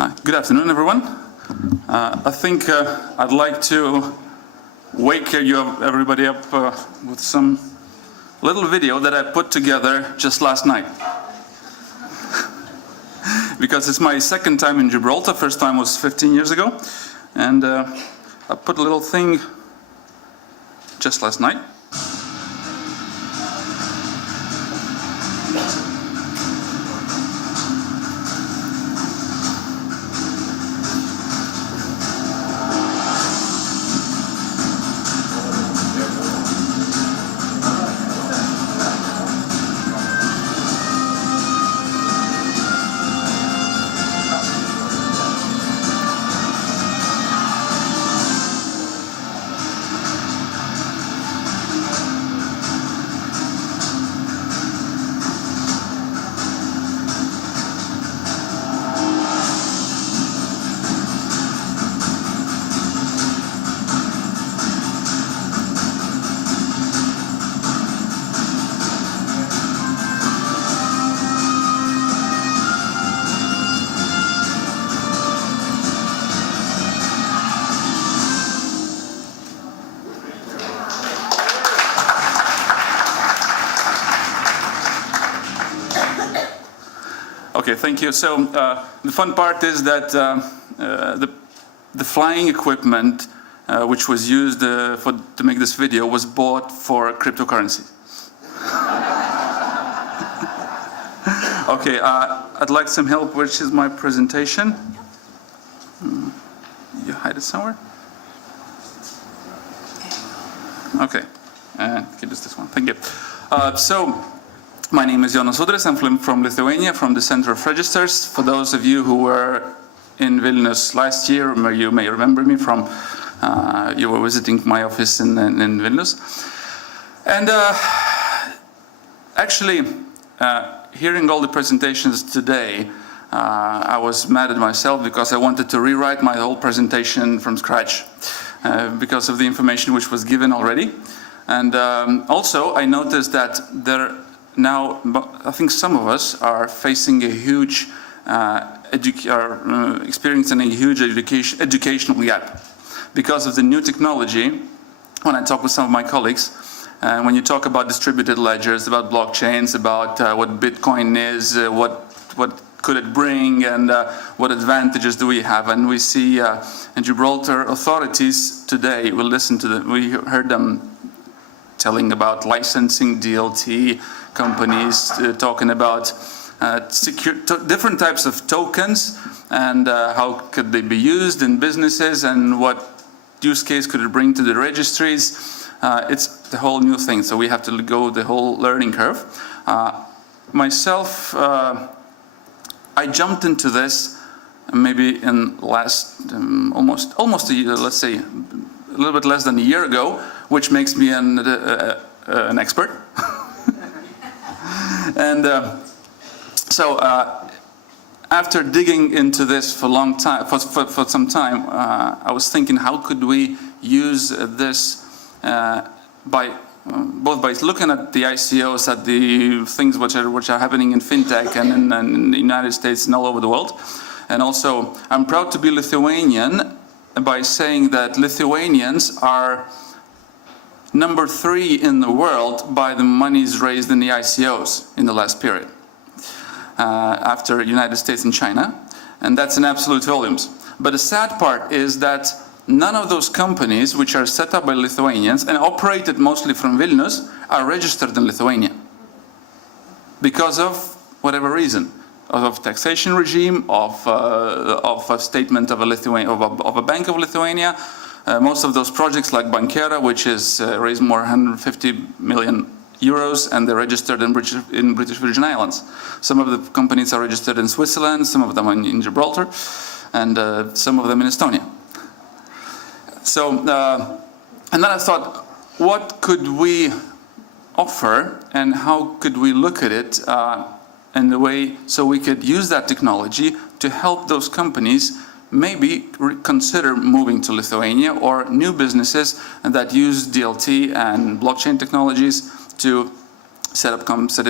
Good afternoon, everyone. I think I'd like to wake everybody up with some little video that I put together just last night. Because it's my second time in Gibraltar. First time was 15 years ago. And I put a little thing just last night. Okay, thank you. So the fun part is that the flying equipment which was used to make this video was bought for cryptocurrency. Okay, I'd like some help. Which is my presentation? You hide it somewhere? Okay, okay, just this one. Thank you. My name is Jonas Udris. I'm from Lithuania, from the Center of Registers. For those of you who were in Vilnius last year, you may remember me from, you were visiting my office in Vilnius. And actually, hearing all the presentations today, I was mad at myself because I wanted to rewrite my whole presentation from scratch because of the information which was given already. And also, I noticed that now, I think some of us are facing a huge, experiencing a huge educational gap because of the new technology. When I talk with some of my colleagues, when you talk about distributed ledgers, about blockchains, about what Bitcoin is, what could it bring, and what advantages do we have, and we see in Gibraltar authorities today, we heard them telling about licensing, DLT, companies talking about different types of tokens and how could they be used in businesses and what use case could it bring to the registries. It's the whole new thing, so we have to go the whole learning curve. Myself, I jumped into this maybe in last almost a year, let's say a little bit less than a year ago, which makes me an expert. And after digging into this for a long time, for some time, I was thinking, how could we use this both by looking at the ICOs, at the things which are happening in fintech and in the United States and all over the world. And also, I'm proud to be Lithuanian by saying that Lithuanians are number 3 in the world by the monies raised in the ICOs in the last period, after United States and China, and that's in absolute volumes. But the sad part is that none of those companies which are set up by Lithuanians and operated mostly from Vilnius are registered in Lithuania because of whatever reason, of taxation regime, of a statement of a Bank of Lithuania. Most of those projects like Bankera, which is raised more than 150 million euros, and they're registered in British Virgin Islands. Some of the companies are registered in Switzerland, some of them in Gibraltar, and some of them in Estonia. So, and then I thought, what could we offer, and how could we look at it in the way so we could use that technology to help those companies maybe consider moving to Lithuania, or new businesses that use DLT and blockchain technologies to set up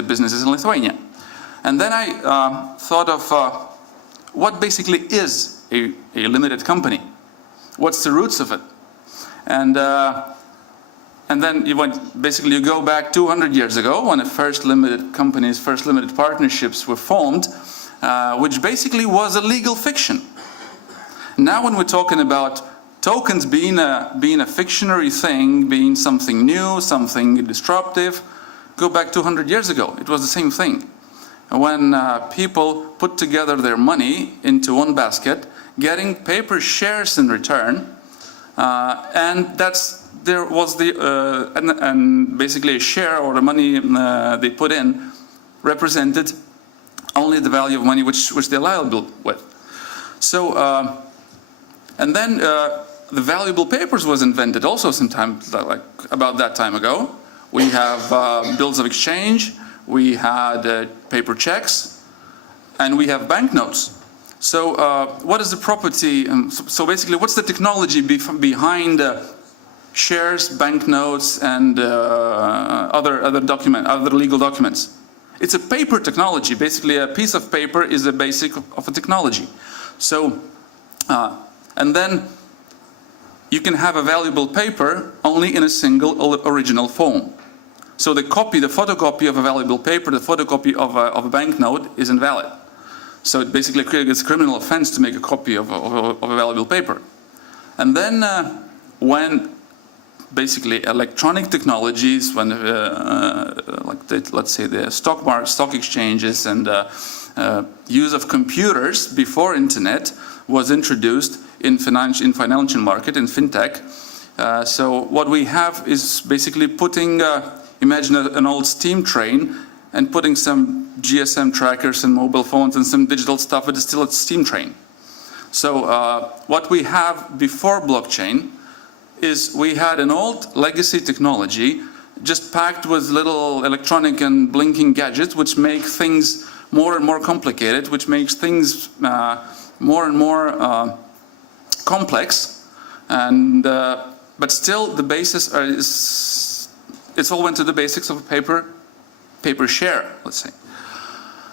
businesses in Lithuania. And then I thought of what basically is a limited company? What's the roots of it? And then you go back 200 years ago when the first limited companies, first limited partnerships were formed, which basically was a legal fiction. Now when we're talking about tokens being a fictionary thing, being something new, something disruptive, go back 200 years ago, it was the same thing. When people put together their money into one basket, getting paper shares in return, and there was and basically a share, or the money they put in represented only the value of money which they're liable with. So, and then the valuable papers was invented also sometime like about that time ago. We have bills of exchange, we had paper checks, and we have banknotes. So what is the property? So basically, what's the technology behind shares, banknotes, and other legal documents? It's a paper technology. Basically, a piece of paper is a basic of a technology. So, and then you can have a valuable paper only in a single original form. So the photocopy of a valuable paper, the photocopy of a banknote is invalid. So it basically creates a criminal offense to make a copy of a valuable paper. And then when basically electronic technologies, when let's say the stock exchanges and use of computers before internet was introduced in financial market, in fintech. So what we have is basically putting, imagine an old steam train and putting some GSM trackers and mobile phones and some digital stuff, but it's still a steam train. So what we have before blockchain is we had an old legacy technology just packed with little electronic and blinking gadgets which make things more and more complicated, which makes things more and more complex, and but still the basis it's all went to the basics of a paper share, let's say.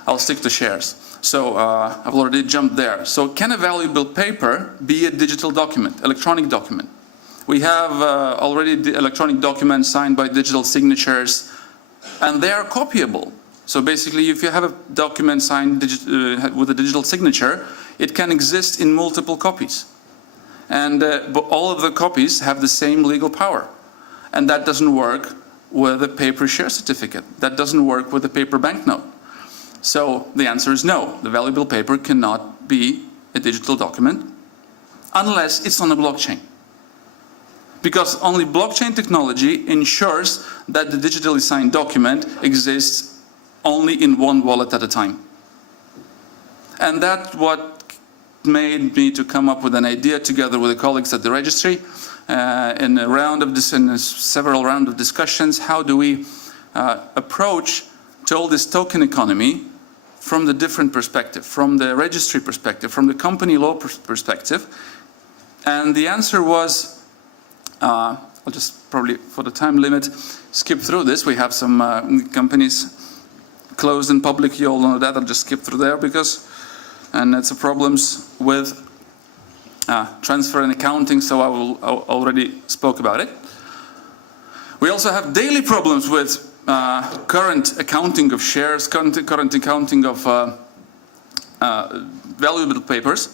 I'll stick to shares. So I've already jumped there. So can a valuable paper be a digital document, electronic document? We have already the electronic documents signed by digital signatures, and they are copyable. So basically, if you have a document signed with a digital signature, it can exist in multiple copies. And but all of the copies have the same legal power. And that doesn't work with a paper share certificate. That doesn't work with a paper banknote. So the answer is no. The valuable paper cannot be a digital document unless it's on a blockchain. Because only blockchain technology ensures that the digitally signed document exists only in one wallet at a time. And that's what made me to come up with an idea together with the colleagues at the registry in several rounds of discussions. How do we approach to all this token economy from the different perspective, from the registry perspective, from the company law perspective? And the answer was, I'll just probably, for the time limit, skip through this. We have some companies closed in public, you all know that. I'll just skip through there and it's problems with transfer and accounting, so I already spoke about it. We also have daily problems with current accounting of shares, current accounting of valuable papers,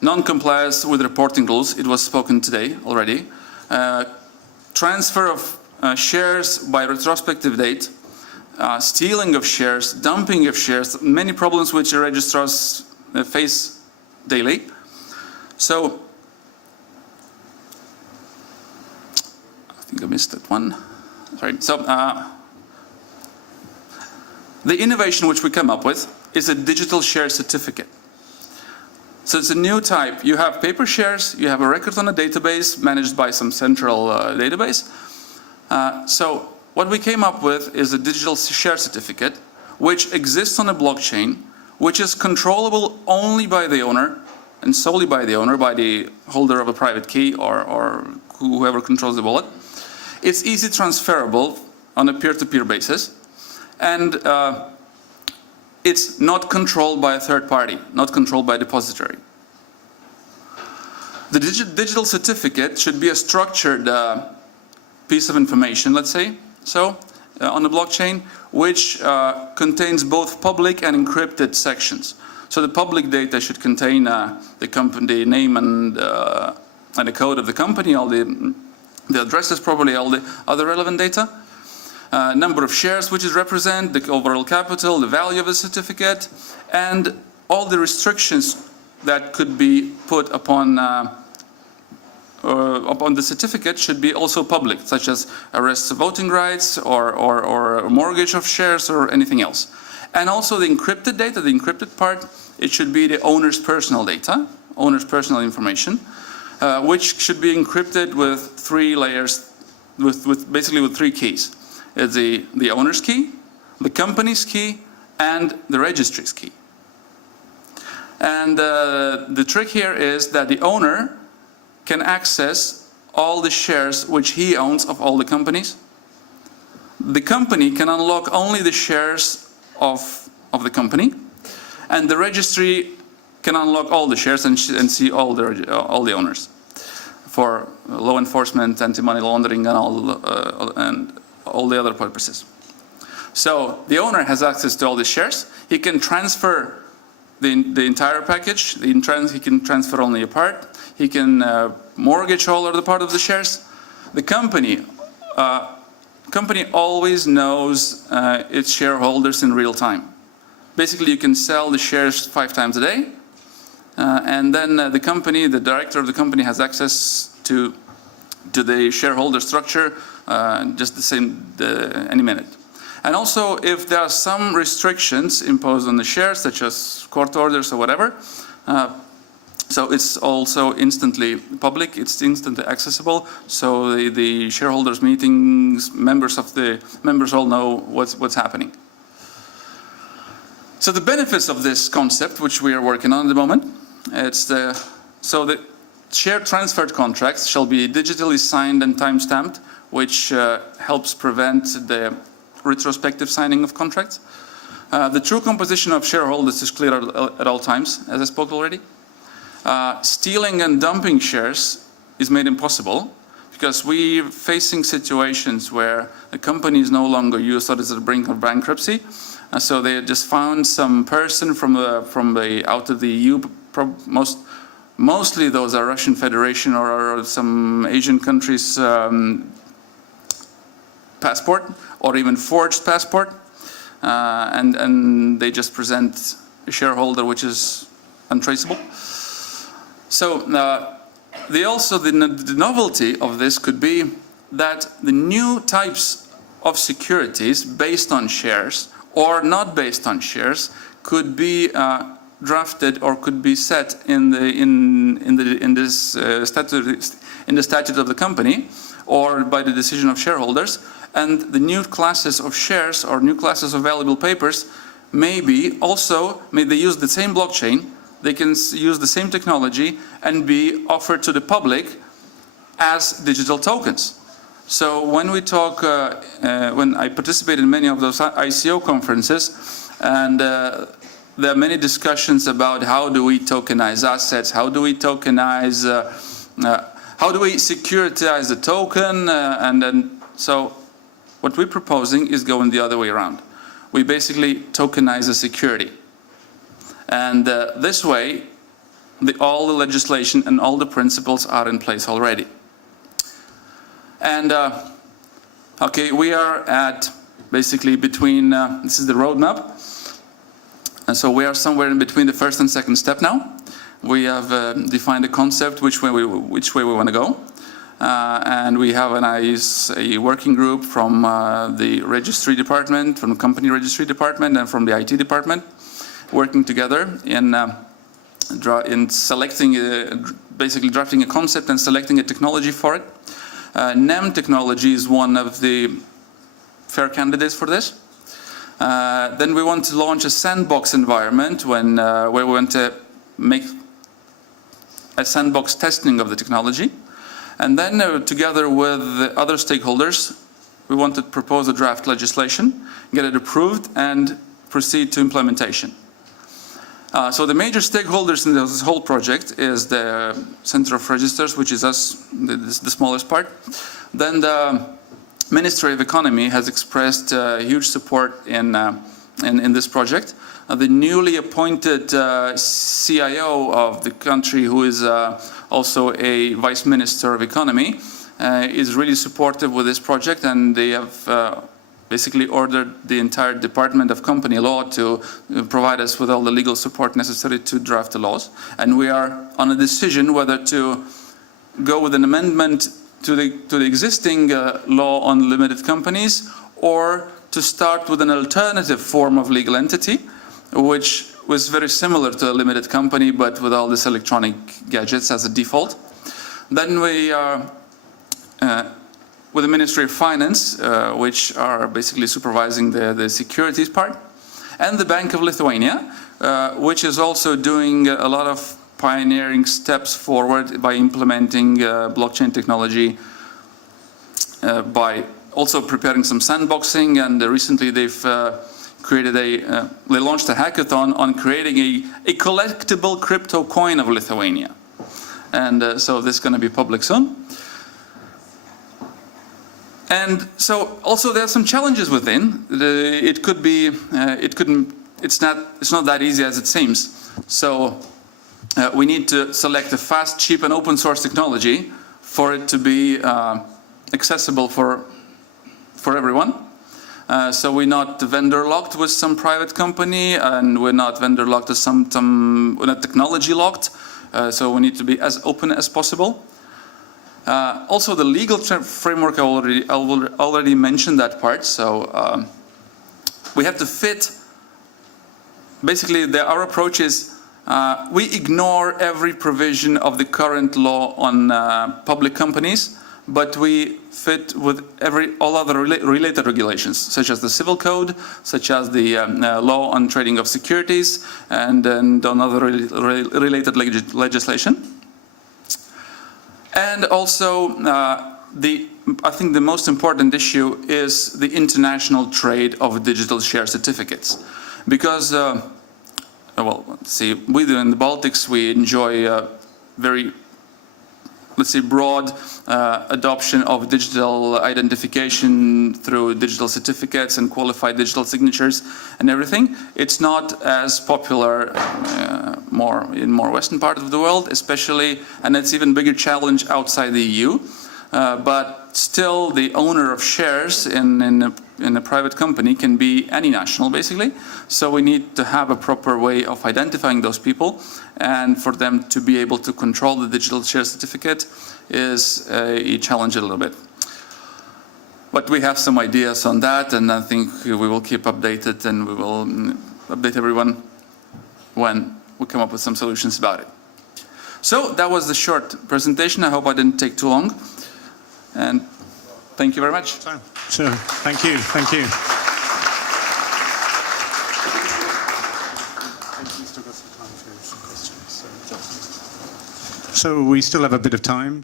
non-compliance with reporting rules, it was spoken today already, transfer of shares by retrospective date, stealing of shares, dumping of shares, many problems which registrars face daily. So, I think I missed that one. Sorry. So, the innovation which we come up with is a digital share certificate. So it's a new type. You have paper shares, you have a record on a database managed by some central database. So what we came up with is a digital share certificate which exists on a blockchain, which is controllable only by the owner and solely by the owner, by the holder of a private key or whoever controls the wallet. It's easy transferable on a peer-to-peer basis. And it's not controlled by a third party, not controlled by a depository. The digital certificate should be a structured piece of information, let's say, on the blockchain, which contains both public and encrypted sections. So the public data should contain the company name and the code of the company, all the addresses, probably all the other relevant data. Number of shares which is represent, the overall capital, the value of the certificate, and all the restrictions that could be put upon the certificate should be also public, such as arrests of voting rights or mortgage of shares or anything else. And also the encrypted data, the encrypted part, it should be the owner's personal data, owner's personal information, which should be encrypted with 3 layers, basically with 3 keys. It's the owner's key, the company's key, and the registry's key. And the trick here is that the owner can access all the shares which he owns of all the companies. The company can unlock only the shares of the company, and the registry can unlock all the shares and see all the owners for law enforcement, anti-money laundering, and all the other purposes. So the owner has access to all the shares. He can transfer the entire package. He can transfer only a part. He can mortgage all or the part of the shares. The company always knows its shareholders in real time. Basically, you can sell the shares 5 times a day, and then the director of the company has access to the shareholder structure just the same any minute. And also, if there are some restrictions imposed on the shares, such as court orders or whatever, so it's also instantly public, it's instantly accessible, so the shareholders meetings, members all know what's happening. So the benefits of this concept, which we are working on at the moment, so the share transferred contracts shall be digitally signed and time-stamped, which helps prevent the retrospective signing of contracts. The true composition of shareholders is clear at all times, as I spoke already. Stealing and dumping shares is made impossible because we're facing situations where the company is no longer used or is at the brink of bankruptcy. So they just found some person from out of the EU, mostly those are Russian Federation or some Asian countries' passport, or even forged passport, and they just present a shareholder which is untraceable. So the novelty of this could be that the new types of securities based on shares or not based on shares could be drafted or could be set in the statute of the company or by the decision of shareholders. And the new classes of shares or new classes of valuable papers may they use the same blockchain, they can use the same technology and be offered to the public as digital tokens. So when we talk, when I participate in many of those ICO conferences, and there are many discussions about how do we tokenize assets, how do we tokenize, how do we securitize the token, and then so what we're proposing is going the other way around. We basically tokenize a security. And this way, all the legislation and all the principles are in place already. And okay, we are at basically between, this is the roadmap. And so we are somewhere in between the first and second step now. We have defined a concept, which way we want to go. And we have a working group from the registry department, from the company registry department, and from the IT department, working together in selecting, basically drafting a concept and selecting a technology for it. NEM technology is one of the fair candidates for this. Then we want to launch a sandbox environment where we want to make a sandbox testing of the technology. And then together with the other stakeholders, we want to propose a draft legislation, get it approved, and proceed to implementation. So the major stakeholders in this whole project is the Center of Registers, which is us, the smallest part. Then the Ministry of Economy has expressed huge support in this project. The newly appointed CIO of the country, who is also a Vice Minister of Economy, is really supportive with this project, and they have basically ordered the entire Department of Company Law to provide us with all the legal support necessary to draft the laws. And we are on a decision whether to go with an amendment to the existing law on limited companies, or to start with an alternative form of legal entity, which was very similar to a limited company, but with all these electronic gadgets as a default. Then we are with the Ministry of Finance, which are basically supervising the securities part, and the Bank of Lithuania, which is also doing a lot of pioneering steps forward by implementing blockchain technology, by also preparing some sandboxing, and recently they've they launched a hackathon on creating a collectible crypto coin of Lithuania. And so this is going to be public soon. And so also there are some challenges within. It's not that easy as it seems. So we need to select a fast, cheap, and open source technology for it to be accessible for everyone. So we're not vendor locked with some private company, and we're not vendor locked with we're not technology locked. So we need to be as open as possible. Also, the legal framework, I already mentioned that part. So we have to fit. Basically, our approach is we ignore every provision of the current law on public companies, but we fit with all other related regulations, such as the civil code, such as the law on trading of securities, and on other related legislation. And also, I think the most important issue is the international trade of digital share certificates. Because, well, let's see, we in the Baltics, we enjoy very, let's say, broad adoption of digital identification through digital certificates and qualified digital signatures and everything. It's not as popular in more Western part of the world, especially, and it's even bigger challenge outside the EU. But still, the owner of shares in a private company can be any national, basically. So we need to have a proper way of identifying those people, and for them to be able to control the digital share certificate is a challenge a little bit. But we have some ideas on that, and I think we will keep updated, and we will update everyone when we come up with some solutions about it. So that was the short presentation. I hope I didn't take too long. And thank you very much. Sure. Thank you. Thank you. So we still have a bit of time.